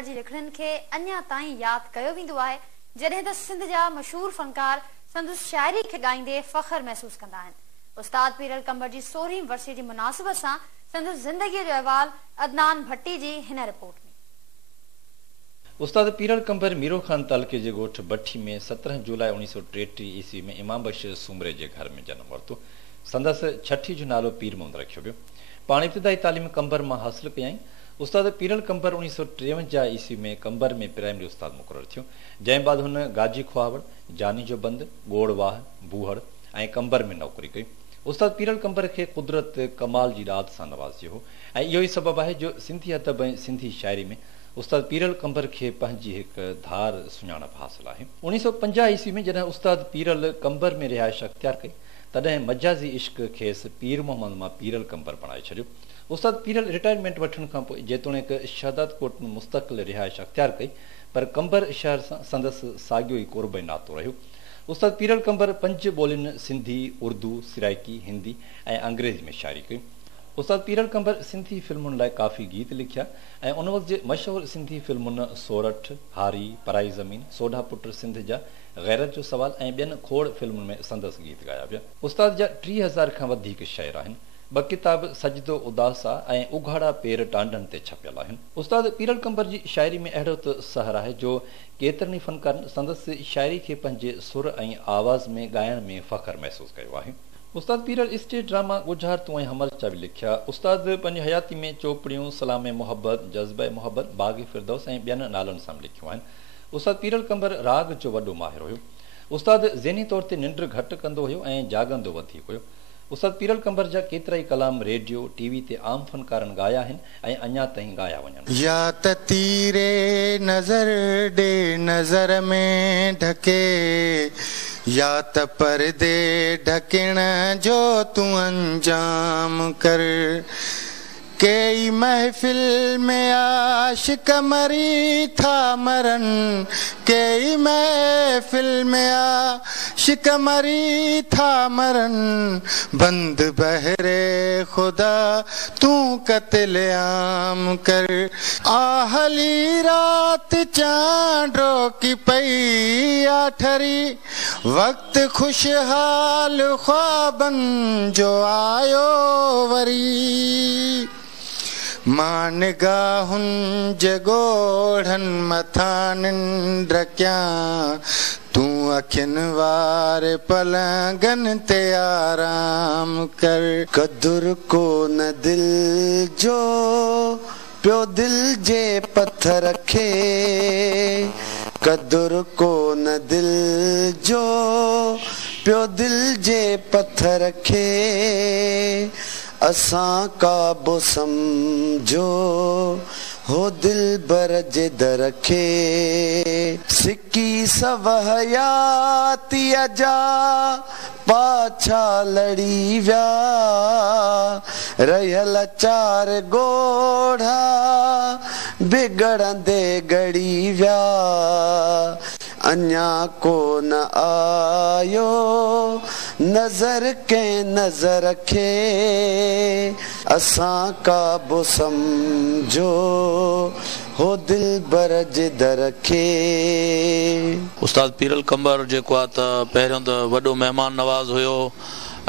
जी लिखड़न खे अञा ताईं यादि कयो वेंदो आहे जॾहिं त सिंध जा मशहूर फनकार संदसि शाइरी खे ॻाईंदे फ़ख्र महसूस कंदा आहिनि। उस्ताद पीरल कंबर जी 16वीं वर्सी जी मुनासिबत सां संदसि ज़िंदगीअ जो अहवाल अदनान भट्टी जी हिन रिपोर्ट में। उस्ताद पीरल कंबर मीरो खान तालुके जे ॻोठ भट्टी में 17 जुलाई 1933 ईस्वी में इमाम बख्श सुमरे जे घर में जनम वरितो। संदसि छठी जो नालो पीर मोहम्मद रखियो वियो। पाण इब्तिदाई तालीम कंबर मां हासिल कयई। उस्ताद पीरल कंबर 1953 ईस्वी में कंबर में प्राइमरी उस्ताद मुक़ररु थियो, जंहिं बाद हुन गाजी खुआवड़, जानी जो बंद, गोड़वाह, बूहड़ ऐं कंबर में नौकरी कई। उस्ताद पीरल कंबर खे कुदरत कमाल जी ॾात सां नवाज़ियो हो ऐं इहो ई सबबु आहे जो सिंधी अदब ऐं सिंधी शाइरी में उस्ताद पीरल कंबर खे पंहिंजी हिकु धार सुञाणप हासिल आहे। 1950 ईस्वी में जॾहिं उस्ताद पीरल कंबर में रिहाइश अख़्तियार कई तॾहिं मजाज़ी इश्क खेसि पीर मोहम्मद मां पीरल कंबर बणाए छॾियो। उस्ताद पीरल रिटायरमेंट वठण खां पोइ जेतोणीकि शहादत कोट में मुस्तक़िल रिहाइश अख़्तियार कई, पर कंबर शहर सां संदसि साॻियो ई कुर्ब नातो रहियो। उस्ताद पीरल कंबर 5 ॿोलियुनि सिंधी, उर्दू, सिराइकी, हिंदी ऐं अंग्रेज़ी में शाइरी कई। उस्ताद पीरल कंबर सिंधी फिल्मुनि लाइ काफ़ी गीत लिखिया ऐं उन वक़्त जे मशहूरु सिंधी फिल्मुनि सोरठ, हारी, पराई ज़मीन, सोढा पुट सिंध जा, गैरत जो सवाल ऐं ॿियनि खोड़ फिल्मुनि में संदसि गीत ॻाया विया। उस्ताद जा 30,000 खां वधीक शाइर आहिनि। 2 किताब सजदो उदासा ऐं उघाड़ा पेर टांडनि ते छपियल आहिनि। उस्ताद पीरल कंबर जी शाइरी में अहिड़ो त सहर आहे जो केतिरनि फनकारनि संदसि शाइरी खे पंहिंजे सुर ऐं आवाज़ में ॻाइण में फ़ख्र महसूस कयो आहे। उस्ताद पीरल स्टेज ड्रामा गुजरातूं ऐं हमरचा बि लिखिया। उस्ताद पंहिंजी हयाती में चोपड़ियूं, सलाम मोहब्बत, जज़्बा मोहब्बत, बाग़ फिरदौस ऐं ॿियनि नालनि सां लिखियूं आहिनि। उस्ताद पीरल कंबर राग जो वॾो माहिर हुयो। उस्ताद ज़हनी तौर ते निंड घटि कंदो हुयो ऐं जाॻंदो वधीक हुयो। उस्ताद पीरल कंबर जा केतिरा ई कलाम रेडियो, टीवी ते आम फनकारनि ॻाया आहिनि ऐं अञा ताईं ॻाया वञनि। या त तीरे नज़र ॾे नज़र में ढके, या त परदे ढकण जो तूं अंजाम कर। कई महफिल में आशिक मरी था मरन, कई महफिल में आशिक मरी था मरन। बंद बहरे खुदा तू कत्ल आम कर। आहली रात चांडो की पई आठरी, वक्त खुशहाल ख्वाबन जो आयो वरी। मान गाहुन जगोढ़न मथानन रख्या, तू अखिन वार पलंगन ते आराम कर। कदुर को न दिल जो प्यो दिल जे पत्थर रखे, कदुर को न दिल जो प्यो दिल जे पत्थर रखे। असां काबो समझो हो दिल बर जे दरखे। सिकी सवहयाती जा पाछा लड़ी व्या, रहियल 4 गोढ़ा बिगड़ंदे गड़ी व्या। अञा को न आयो नजर के नजर खे, असां काबो समझो हो दिल बर जे दर खे। उस्ताद पीरल कंबर जेको आहे त पहिरियों त वॾो महिमान नवाज़ हुयो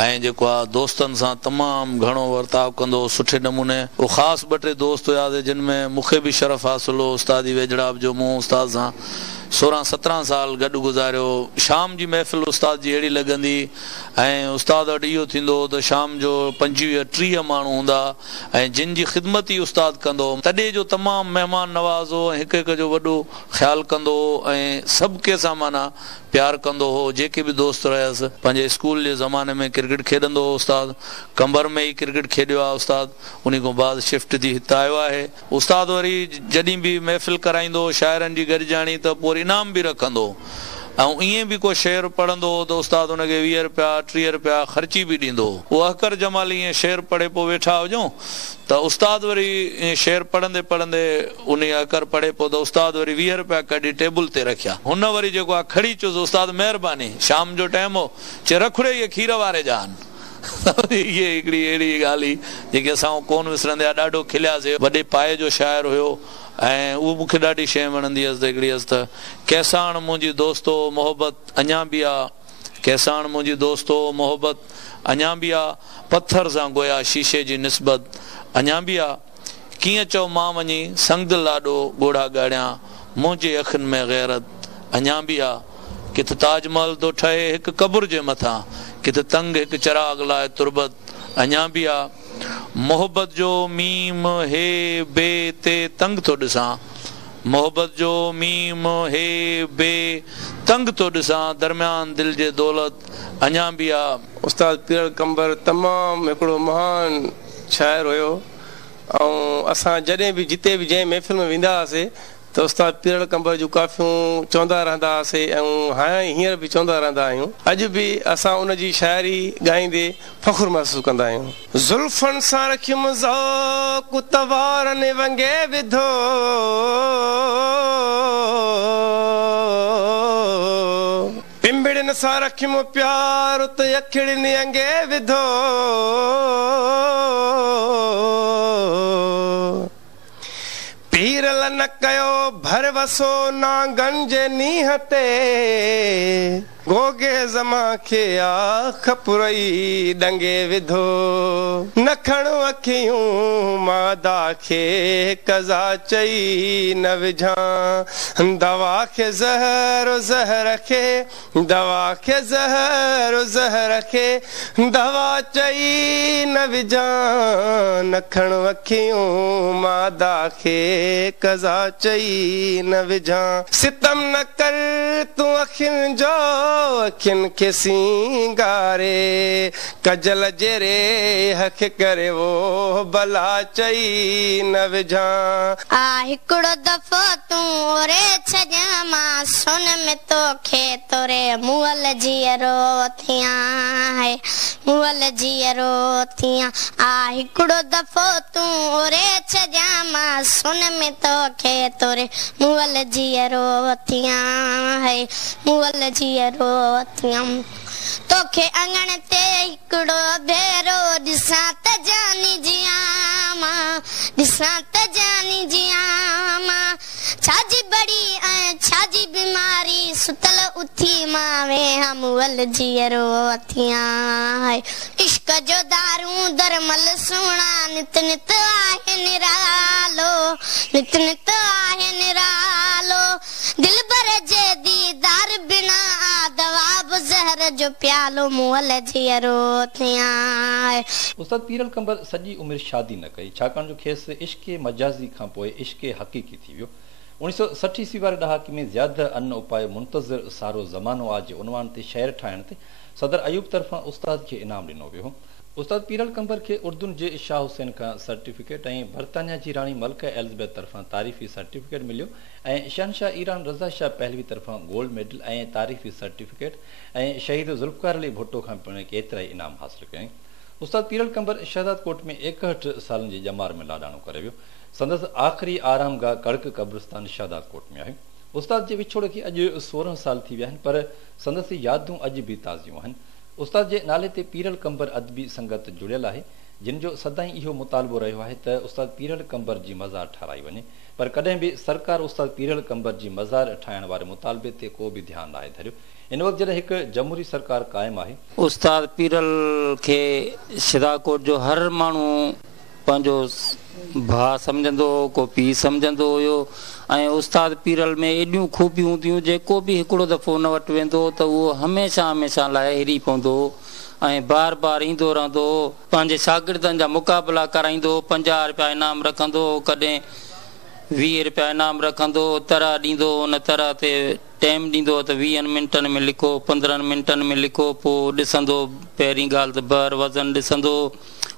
ऐं जेको आहे दोस्तनि सां तमामु घणो वर्ताव कंदो सुठे नमूने। उहो ख़ासि 2-3 दोस्त हुयासीं जिन में मूंखे बि शरफ़ हासिल हो। उस्तादी वेझड़ाप जो मूं उस्ताद सां 16-17 साल गॾु गुज़ारियो। शाम जी महफ़िल उस्ताद जी अहिड़ी लॻंदी ऐं उस्ताद वटि इहो थींदो त शाम जो 25-30 माण्हू हूंदा ऐं जिन जी ख़िदमत ई उस्ताद कंदो। तॾहिं जो तमामु महिमान नवाज़ हो, हिक हिक जो वॾो ख़्यालु कंदो हो ऐं सभु कंहिंसां माना प्यार कंदो हो। जेके बि दोस्त रहियसि पंहिंजे स्कूल जे ज़माने में क्रिकेट खेॾंदो हो। उस्ताद कंबर में ई क्रिकेट खेॾियो आहे उस्ताद, उन खां बाद शिफ्ट थी हिते आयो आहे। उस्ताद वरी जॾहिं बि महफ़िल कराईंदो शाइरनि जी गॾिजाणी त पोइ इनाम बि रखंदो ऐं ईअं बि को शेर पढ़ंदो त उस्ताद हुनखे 20 रुपया 30 रुपया ख़र्ची बि ॾींदो। उहो अहकर जमाली ईअं शेर पढ़े पोइ वेठा हुजूं त उस्ताद वरी ईअं शेर पढ़ंदे पढ़ंदे उन अहकर पढ़े पोइ त उस्ताद वरी 20 रुपया कढी टेबल ते रखिया। हुन वरी जेको आहे खड़ी चुसि, उस्ताद महिरबानी शाम जो टाइम हो, चए रखुड़े इहे खीर वारे जा आहिनि। इहे हिकिड़ी अहिड़ी ॻाल्हि हुई जेके असां कोन विसरंदे। ॾाढो खिलियासीं। वॾे पाए जो शाइर हुयो ऐं उहो मूंखे ॾाढी शइ वणंदी हुअसि त हिकिड़ी हुअसि त कैसाण मुंहिंजी दोस्तो मोहबत अञा बि आहे, कैसाण मुंहिंजी दोस्तो मोहबत अञा बि आहे, पथर सां गोया शीशे जी निस्बत अञा बि आहे, कीअं चओ मां वञी संगद लाॾो ॻोढ़ा ॻाढ़ियां, मुंहिंजे अखियुनि में गैरत अञा बि आहे, किथे ताजमहल थो ठहे हिकु क़ब्र जे मथां, किथे तंग हिकु चिराग लाइ तुरबत अञा बि आहे, मोहबत जो मीम हे बे ते तंग थो ॾिसां, मोहबत जो मीम हे बे तंग थो ॾिसां, दरमियान दिलि जे दौलत अञा बि आहे। उस्ताद पीरल कंबर तमामु हिकिड़ो महान शाइर हुयो ऐं असां जॾहिं बि जिते बि जंहिं महफ़िल में वेंदा हुआसीं त उस्ताद पीरल कंबर जूं काफ़ियूं चवंदा रहंदा हुआसीं ऐं हाणे हींअर बि चवंदा रहंदा आहियूं। अॼु बि असां उनजी शाइरी ॻाईंदे फ़ख़ुरु महसूसु कंदा आहियूं। ज़ुल्फ़नि सां रखियुमि ज़ौक़ तवारनि वंगे विधो, पिंबड़ियुनि सां रखियुमि प्यार त अखिड़ियुनि अंगे विधो, पीरल न कयो भर वसो नांगन जे नीह ते, गोगे ज़मा खे आख पुरई डंगे विधो, न खणो अखियूं मादा खे कज़ा चई न विझां, दवा खे ज़हर ज़हर खे, दवा खे ज़हर ज़हर खे, दवा चई न विझां, न खणो अखियूं मादा खे कज़ा चई न विझां, सितम न कर तूं अखियुनि जो अखियुनि खे सिंगारे, कजल जेरे हक़ करे वो भला चई न विझां, हिकिड़ो दफ़ो तूं ओरे छॾियां मां सुन में तोखे तोरे मुअल जीअरो थियां, मुअल जीअरो थियां, हिकिड़ो दफ़ो तूं ओरे छॾियां मां सुन में तोखे तोरे मुअल जीअरो थियां, मुअल जीअरो थियां, तोखे अङण ते हिकिड़ो भेरो ॾिसां त जानी जियां मां, ॾिसां त जानी जियां मां, छाजी बड़ी ऐं छाजी बीमारी सुतल उथी मां वेहां मुअल जीअरो थियां, इश्क जो दारू दरमल सुहिणा नित नित आहे निरालो, नित नित आहे निरालो, दिल भर जे दीदार बिना दवा ज़हर जो प्यालो मुअल जीअरो थियां। उस्ताद पीरल कंबर सॼी उमिरि शादी न कई, छाकाणि जो खेसि इश्क मजाज़ी खां पोइ इश्क हक़ीक़ी थी वियो। 1960 ईस्वी वारे ॾहाके में ज़्यादा अन्न उपाय मुंतज़िर सारो ज़मानो आहे जे उनवान ते शहर ठाहिण ते सदर अयूब तरफ़ां उस्ताद खे इनाम ॾिनो वियो। उस्ताद पीरल कंबर खे उर्दुन जे शाह हुसैन खां सर्टिफिकेट ऐं बर्तानिया जी राणी मलका एलिज़ाबेथ तरफ़ां तारीफ़ी सर्टिफिकेट मिलियो ऐं शहनशाह ईरान रज़ा शाह पहलवी तरफ़ां गोल्ड मेडल ऐं तारीफ़ी सर्टिफिकेट ऐं शहीद ज़ुल्फ़कार अली भुट्टो खां पिण केतिरा ई इनाम हासिल कयईं। उस्ताद पीरल कंबर शहदाद कोट में 61 सालनि जी ॼमार में लाॾाणो करे वियो। संदसि आख़िरी आरामगाह कड़क कब्रिस्तान शहदाद कोट में आहे। उस्ताद जे विछोड़ खे अॼु 16 साल थी विया आहिनि, पर संदसि यादूं अॼु बि ताज़ियूं आहिनि। उस्ताद जे नाले ते पीरल कंबर अदबी संगत जुड़ियल आहे, जिन जो सदाईं इहो मुतालबो रहियो आहे त उस्ताद पीरल कंबर जी मज़ार ठाराई वञे, पर कॾहिं बि सरकार उस्ताद पीरल कंबर जी मज़ार ठाहिण वारे मुतालबे ते को बि ध्यानु नाहे धरियो। इन वक़्तु जॾहिं हिकु जमहूरी सरकार क़ाइमु आहे, उस्ताद पीरल खे शिदाकोट जो हर माण्हू पंहिंजो भाउ सम्झंदो हो, को पीउ सम्झंदो हुयो ऐं उस्ताद पीरल में एॾियूं खूबियूं हूंदियूं, जेको बि हिकिड़ो दफ़ो उन वटि वेंदो त उहो हमेशह हमेशह लाइ हिरी पवंदो ऐं बार बार ईंदो रहंदो, पंहिंजे शागिर्दनि जा मुक़ाबला कराईंदो, 50 रुपया इनाम रखंदो, कॾहिं 20 रुपया इनाम रखंदो, तरह ॾींदो, उन तरह ते टाइम ॾींदो त 20 मिंटनि में लिखो, 15 मिंटनि में लिखो, पोइ ॾिसंदो पहिरीं ॻाल्हि त बर वज़न ॾिसंदो,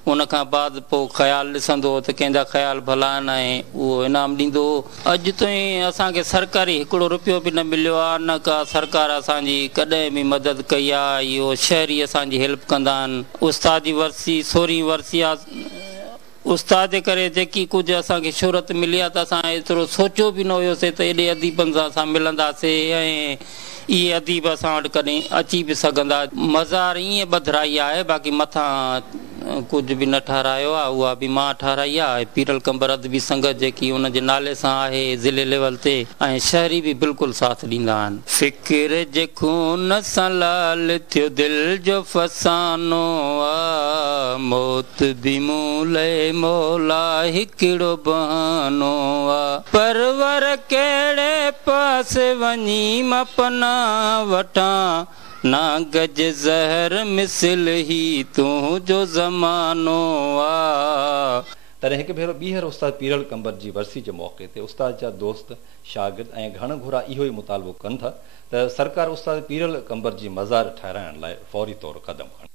उनखां बाद पोइ ख़्यालु ॾिसंदो त कंहिंजा ख़्याल भला आहिनि ऐं उहो इनाम ॾींदो। अॼु ताईं असांखे सरकारी हिकिड़ो रुपयो बि न मिलियो आहे, न का सरकार असांजी कॾहिं बि मदद कई आहे, इहो शहरी असांजी हेल्प कंदा आहिनि। उस्ताद जी वरसी 16वीं वरसी आहे, उस्ताद जे करे जेकी कुझु असांखे शोहरत मिली आहे त असां एतिरो सोचियो बि न हुयोसीं त एॾे अदीबनि सां असां मिलंदासीं ऐं इहे अदीब असां वटि कॾहिं अची बि सघंदा। मज़ार ईअं ॿधराई आहे, बाक़ी मथां कुझु बि न ठारायो आहे, उहा बि मां ठाराई आहे। पीरल कंबर अदबी संगत जेकी उन जे नाले सां आहे ज़िले लेवल ते, ऐं शहरी बि बिल्कुलु साथ ॾींदा आहिनि। फ़िक्र जे खून सां लाल थियो दिलि जो फसानो आहे, मौत बि मूं लाइ मौला हिकिड़ो बहानो आहे। परवर कहिड़े पासे वञी मां पनाह वठां, ना गज ज़हर मिसल ही तूं जो ज़मानो आ। तॾहिं हिकु भेरो ॿीहर उस्ताद पीरल कंबर जी वरसी जे मौक़े ते उस्ताद जा दोस्त शागिर्द ऐं घण घुरा इहो ई मुतालबो कनि था त सरकार उस्ताद पीरल कंबर जी मज़ार ठाहिराइण लाइ फौरी तौर क़दम खणे।